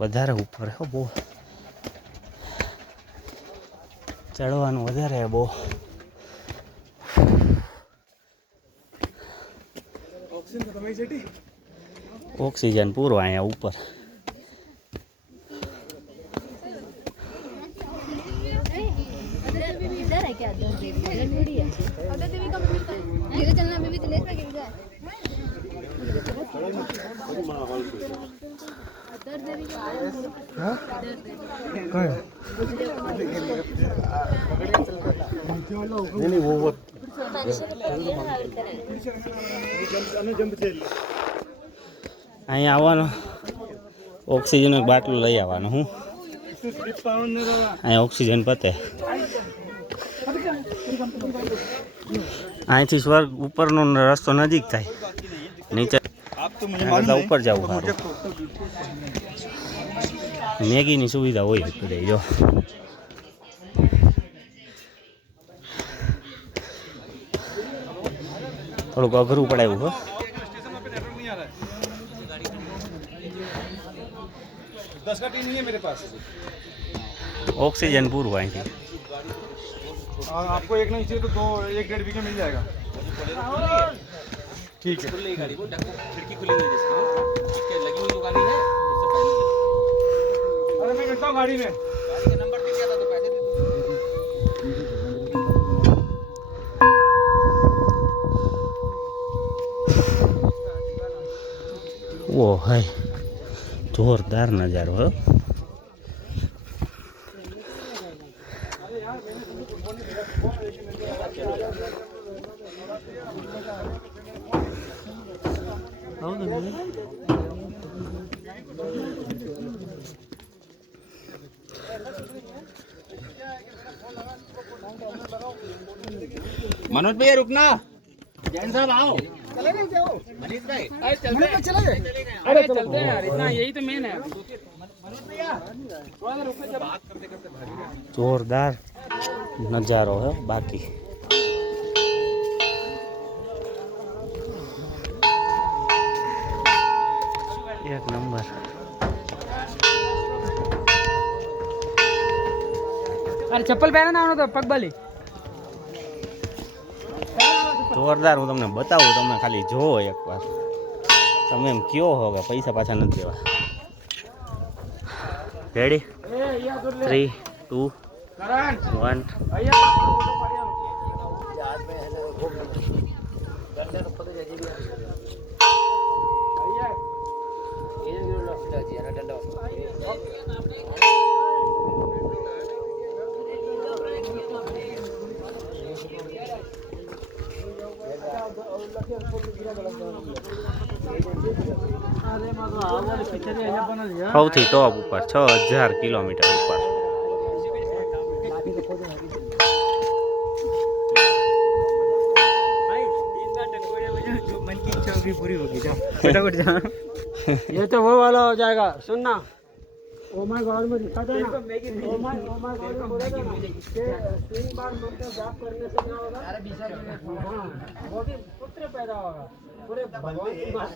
વધારે ઉપર હો બહુ ચડવાનું વધારે બહુ ઓક્સિજન પૂરો અહીંયા ઉપર અહીંયા આવવાનું ઓક્સિજન એક બાટલું લઈ આવવાનું હું અહીંયા ઓક્સિજન પતે અહીંથી સ્વર્ગ ઉપરનો રસ્તો નજીક થાય નીચે ઉપર જવું સારું મેગીની સુવિધા હોય બધે જો થોડુંક અઘરું પડાયું હો ऑक्सीजन पूरा है इनकी आपको एक नहीं चाहिए तो दो 1-1.5 बीघा मिल जाएगा ठीक है खुली गाड़ी को खिड़की खुली हुई है जैसे लगी हुई दुकान है उससे पहले अरे मैं बैठता हूं गाड़ी में गाड़ी का नंबर दे दिया था तो पैसे दे दो वो है जोरदार नज़ारो है मनोज भैया रुकना जैन साहब आओ चले गए जाओ मनीष भाई अरे चलते हैं चले गए अरे चलते हैं यार इतना यही तो मेन है मनोज भैया थोड़ा सा रुको जब बात करते करते भागी जोरदार नज़ारो है बाकी एक नंबर अरे चप्पल पहना ना तो पग बली जोरदार हूँ तमने बताऊँ तमे खाली जो एक बार तमे एम क्यों होगा पैसा पाछा नहीं देवा रेडी 3 2 1 સૌથી ટોપ ઉપર 6000 કિલોમીટર ઉપર पूरी होगी जा फटाफट जा ये तो वो वाला हो जाएगा सुनना ओ माय गॉड में दिखा था ना ओ माय गॉड बोलेगा ना 3 बार मंत्र जाप करने से क्या होगा अरे 20 मिनट हां वो भी पुत्र पैदा होगा पूरे भगवान की बात